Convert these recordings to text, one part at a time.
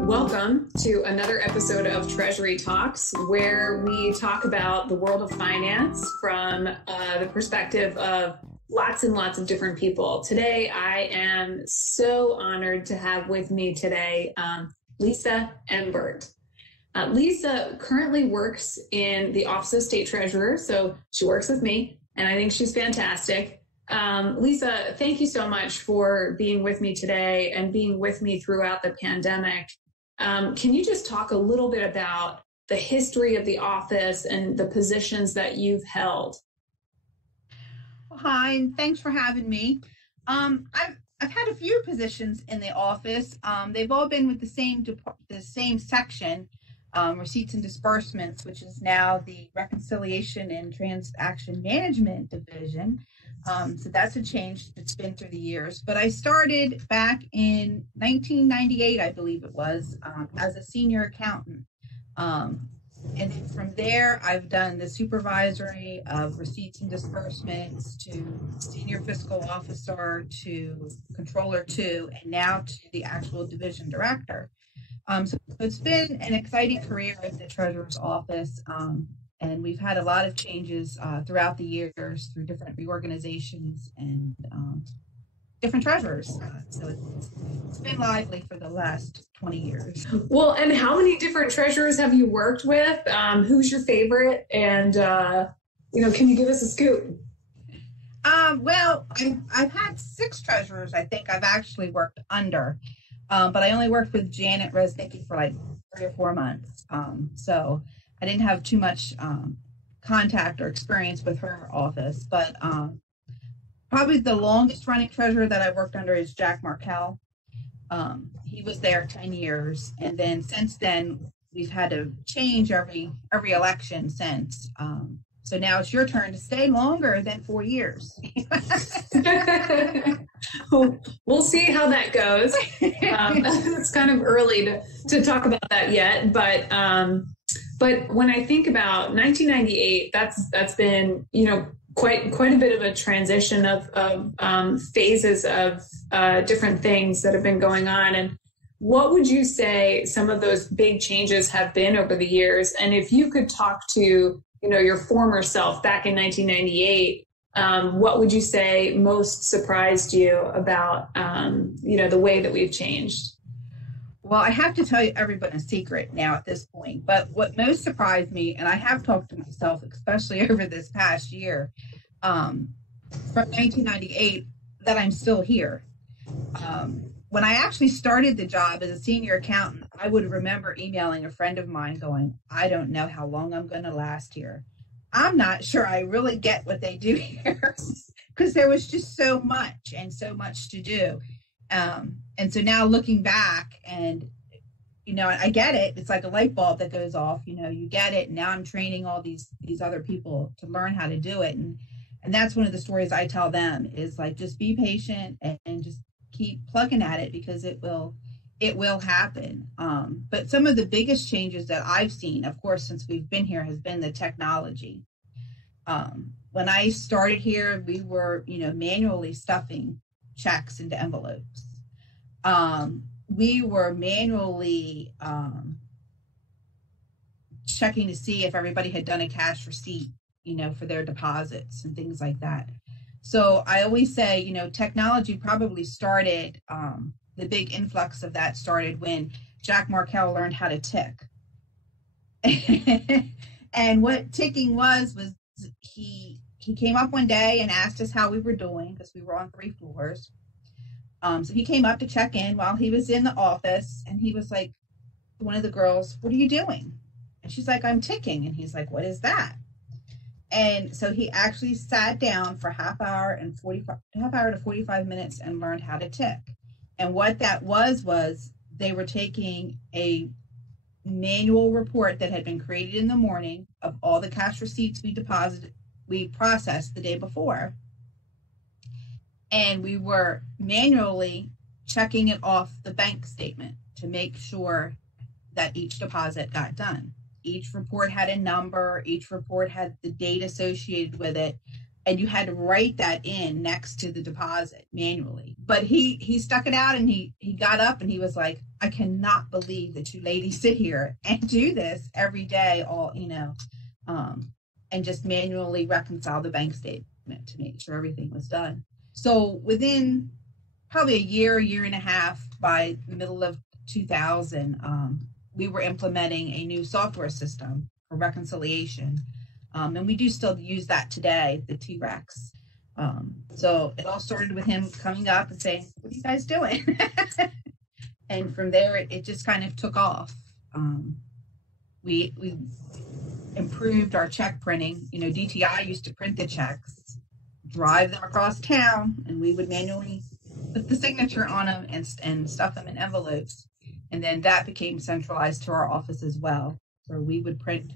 Welcome to another episode of Treasury Talks, where we talk about the world of finance from the perspective of lots and lots of different people. Today, I am so honored to have with me today Lisa Embert. Lisa currently works in the Office of State Treasurer, so she works with me, and I think she's fantastic. Lisa, thank you so much for being with me today and being with me throughout the pandemic. Can you just talk a little bit about the history of the office and the positions that you've held? Hi, and thanks for having me. I've had a few positions in the office. They've all been with the same section, Receipts and Disbursements, which is now the Reconciliation and Transaction Management Division. So that's a change that's been through the years. But I started back in 1998, I believe it was, as a senior accountant. And then from there, I've done the supervisory of receipts and disbursements to senior fiscal officer to controller 2, and now to the actual division director. So it's been an exciting career at the treasurer's office. And we've had a lot of changes throughout the years through different reorganizations and different treasurers. So it's been lively for the last 20 years. Well, and how many different treasurers have you worked with? Who's your favorite? And, can you give us a scoop? Well, I've had 6 treasurers, I think I've actually worked under. But I only worked with Janet Resnicki for like 3 or 4 months. So I didn't have too much contact or experience with her office, but probably the longest running treasurer that I worked under is Jack Markell. He was there 10 years. And then since then, we've had to change every election since. So now it's your turn to stay longer than 4 years. We'll see how that goes. It's kind of early to talk about that yet, but when I think about 1998, that's been, quite a bit of a transition of phases of different things that have been going on. And what would you say some of those big changes have been over the years? And if you could talk to, your former self back in 1998, what would you say most surprised you about, the way that we've changed? Well, I have to tell you everybody a secret now at this point, but what most surprised me, and I have talked to myself, especially over this past year, from 1998, that I'm still here. When I actually started the job as a senior accountant, I would remember emailing a friend of mine going, I don't know how long I'm going to last here. I'm not sure I really get what they do here because there was just so much to do. And so now looking back and, I get it. It's like a light bulb that goes off, you get it. And now I'm training all these other people to learn how to do it. And that's one of the stories I tell them is like, just be patient and just keep plugging at it because it will happen. But some of the biggest changes that I've seen, of course, since we've been here has been the technology. When I started here, we were, manually stuffing checks into envelopes. We were manually checking to see if everybody had done a cash receipt, for their deposits and things like that. So I always say, technology probably started, the big influx of that started when Jack Markell learned how to tick. And what ticking was he came up one day and asked us how we were doing because we were on 3 floors. So he came up to check in while he was in the office, and he was like, one of the girls, what are you doing? And she's like, I'm ticking. And he's like, what is that? And so he actually sat down for half hour to 45 minutes and learned how to tick. And what that was they were taking a manual report that had been created in the morning of all the cash receipts we processed the day before. and we were manually checking it off the bank statement to make sure that each deposit got done. Each report had a number, each report had the date associated with it, and you had to write that in next to the deposit manually. But he stuck it out, and he got up and he was like, I cannot believe that you ladies sit here and do this every day, and just manually reconcile the bank statement to make sure everything was done. So within probably a year and a half, by the middle of 2000, we were implementing a new software system for reconciliation. And we do still use that today, the T-Rex. So it all started with him coming up and saying, what are you guys doing? And from there, it just kind of took off. We improved our check printing. DTI used to print the checks, drive them across town, and we would manually put the signature on them and stuff them in envelopes. And then that became centralized to our office as well, where we would print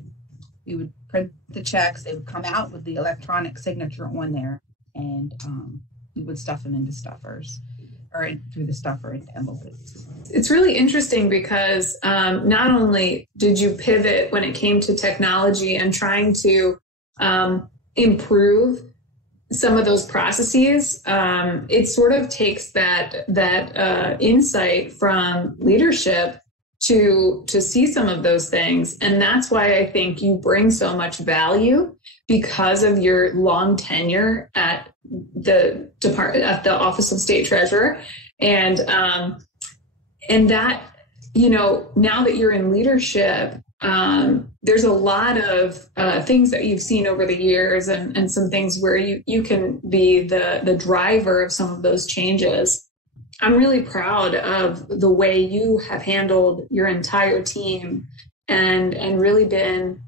the checks. They would come out with the electronic signature on there, and we would stuff them into stuffers, or through the stuffer into envelopes. It's really interesting because not only did you pivot when it came to technology and trying to improve some of those processes, it sort of takes that insight from leadership to see some of those things. And that's why I think you bring so much value, because of your long tenure at the Office of State Treasurer. And that, now that you're in leadership, there's a lot of things that you've seen over the years, and some things where you can be the driver of some of those changes. I'm really proud of the way you have handled your entire team, and really been,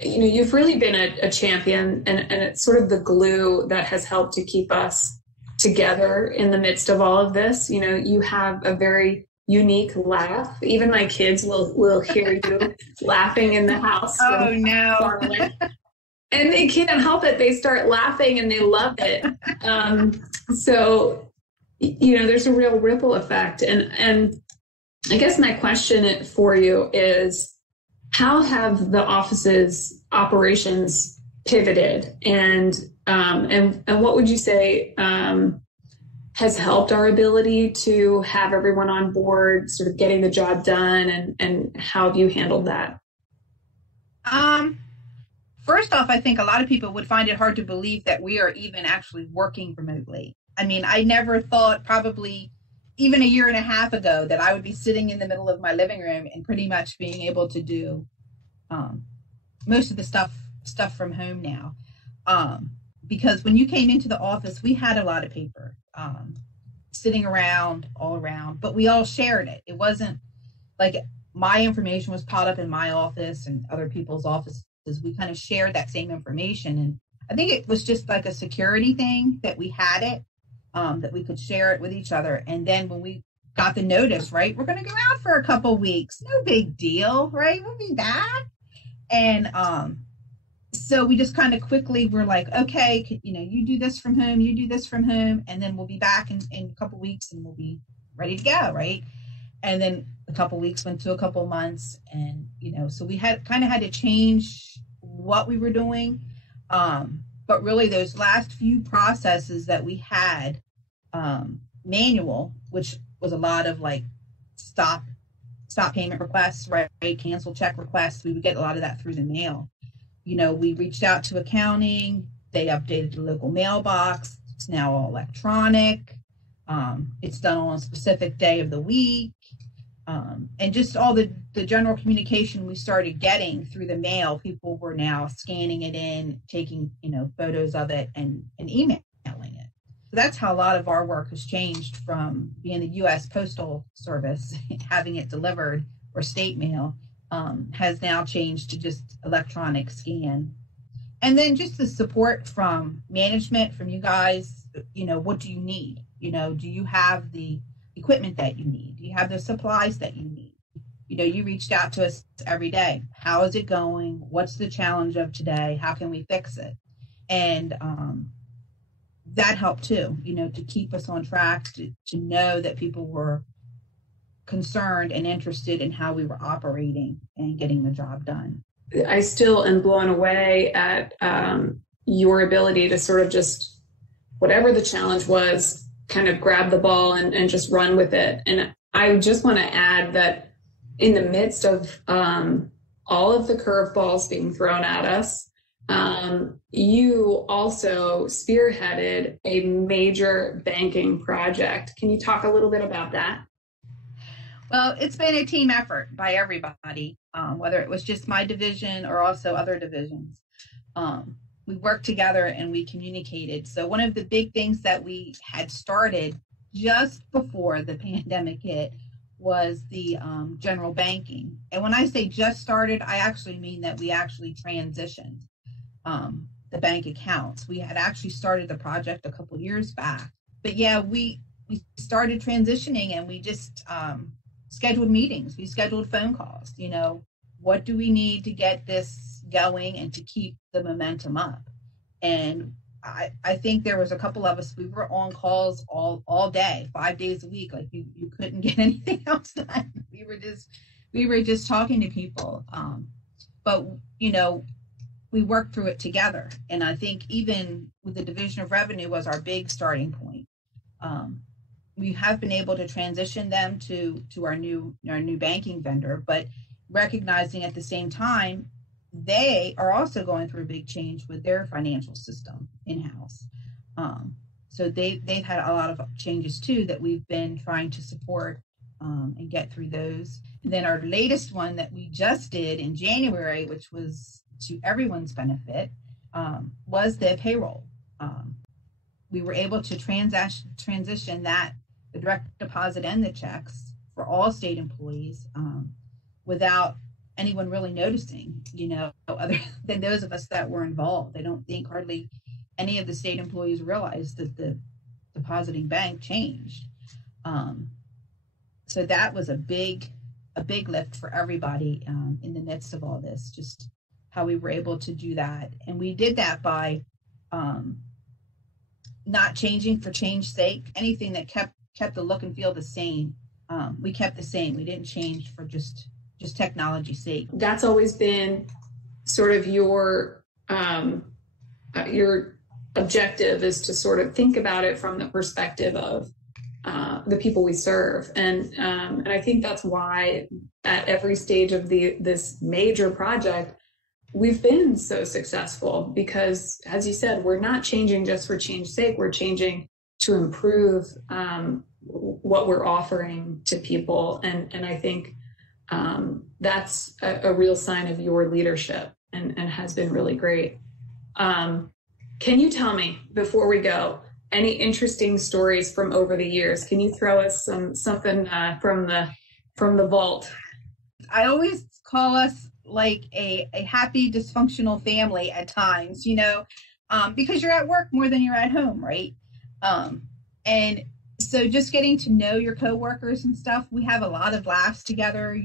you've really been a champion, and it's sort of the glue that has helped to keep us together in the midst of all of this. You have a very unique laugh. Even my kids will hear you laughing in the house. Oh no. And they can't help it. They start laughing and they love it. So, there's a real ripple effect. And I guess my question for you is, how have the office's operations pivoted? And what would you say has helped our ability to have everyone on board, sort of getting the job done, and how have you handled that? First off, I think a lot of people would find it hard to believe that we are even actually working remotely. I mean, I never thought, probably even a year and a half ago, that I would be sitting in the middle of my living room and pretty much being able to do most of the stuff from home now. Because when you came into the office, we had a lot of paper sitting around, all around, but we all shared it. It wasn't like my information was piled up in my office and other people's offices. We kind of shared that same information. And I think it was just like a security thing that we had it, that we could share it with each other. And then when we got the notice, right, we're going to go out for a couple weeks. No big deal, right? We'll be back. And so we just kind of quickly were like, okay, you do this from home, you do this from home, and then we'll be back in a couple weeks and we'll be ready to go, right? And then a couple weeks went to a couple months, and so we had to change what we were doing. But really those last few processes that we had manual, which was a lot of like stop payment requests, right? Cancel check requests. We would get a lot of that through the mail. We reached out to accounting. They updated the local mailbox. It's now all electronic. It's done on a specific day of the week. And just all the general communication we started getting through the mail, people were now scanning it in, taking, photos of it and emailing it. So that's how a lot of our work has changed from being the U.S. Postal Service, having it delivered, or state mail, has now changed to just electronic scan. And then just the support from management, from you guys, what do you need? Do you have the equipment that you need? Do you have the supplies that you need? You reached out to us every day. How is it going? What's the challenge of today? How can we fix it? And that helped too, to keep us on track, to know that people were concerned and interested in how we were operating and getting the job done. I still am blown away at your ability to sort of just, whatever the challenge was, kind of grab the ball and just run with it. And I just want to add that in the midst of all of the curveballs being thrown at us, you also spearheaded a major banking project. Can you talk a little bit about that? Well, it's been a team effort by everybody, whether it was just my division or also other divisions. We worked together and we communicated. So one of the big things that we had started just before the pandemic hit was the general banking. And when I say just started, I actually mean that we actually transitioned the bank accounts. We had actually started the project a couple years back. But yeah, we started transitioning, and we just scheduled meetings. We scheduled phone calls. What do we need to get this going and to keep the momentum up? And I think there was a couple of us, we were on calls all day, 5 days a week. Like you couldn't get anything else done. We were just talking to people. But we worked through it together. And I think even with the Division of Revenue was our big starting point. We have been able to transition them to our new banking vendor, but recognizing at the same time, they are also going through a big change with their financial system in-house. So they've had a lot of changes too that we've been trying to support and get through those. And then our latest one that we just did in January, which was to everyone's benefit, was the payroll. We were able to transition that, the direct deposit and the checks for all state employees without anyone really noticing, other than those of us that were involved. I don't think hardly any of the state employees realized that the depositing bank changed. So that was a big lift for everybody in the midst of all this, just how we were able to do that. And we did that by not changing for change's sake. Anything that kept the look and feel the same, we kept the same. We didn't change for just technology's sake. That's always been sort of your objective, is to sort of think about it from the perspective of the people we serve. And I think that's why at every stage of this major project, we've been so successful, because as you said, we're not changing just for change's sake. We're changing to improve what we're offering to people. And I think that's a real sign of your leadership and has been really great. Can you tell me, before we go, any interesting stories from over the years? Can you throw us something from the vault? I always call us like a happy dysfunctional family at times, because you're at work more than you're at home, right? And so just getting to know your coworkers and stuff, we have a lot of laughs together.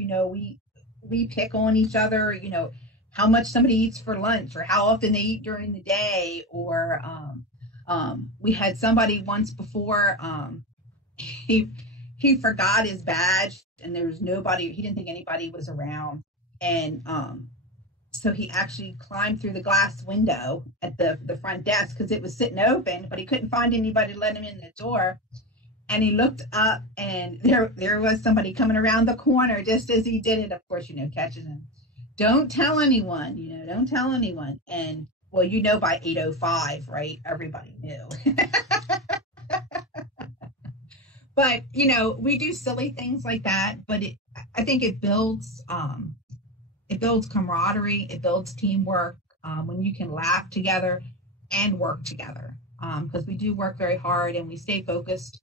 We pick on each other, how much somebody eats for lunch or how often they eat during the day. Or we had somebody once before, he forgot his badge and there was nobody, he didn't think anybody was around. And so he actually climbed through the glass window at the front desk because it was sitting open, but he couldn't find anybody to let him in the door. And he looked up and there was somebody coming around the corner just as he did it, of course, catches him. Don't tell anyone, don't tell anyone. And well, by 8:05, right? Everybody knew. But, we do silly things like that, but I think it builds camaraderie, it builds teamwork when you can laugh together and work together, because we do work very hard and we stay focused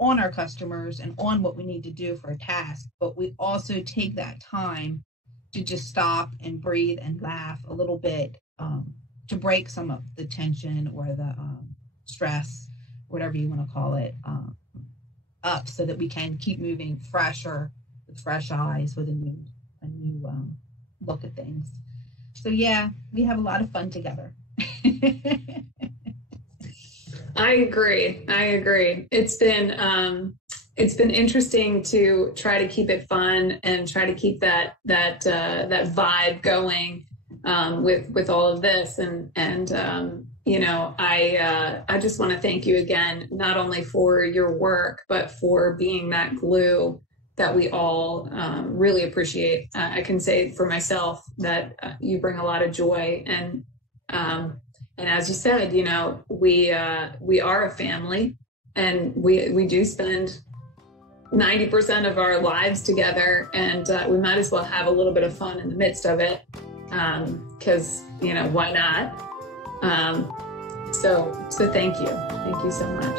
on our customers and on what we need to do for a task, but we also take that time to just stop and breathe and laugh a little bit to break some of the tension or the stress, whatever you want to call it, up, so that we can keep moving fresher with fresh eyes with a new look at things. So yeah, we have a lot of fun together. I agree. It's been interesting to try to keep it fun and try to keep that vibe going with all of this. And you know, I just want to thank you again, not only for your work, but for being that glue that we all really appreciate. I can say for myself that you bring a lot of joy, and as you said, you know, we are a family, and we do spend 90% of our lives together, and we might as well have a little bit of fun in the midst of it, because you know, why not? So thank you so much.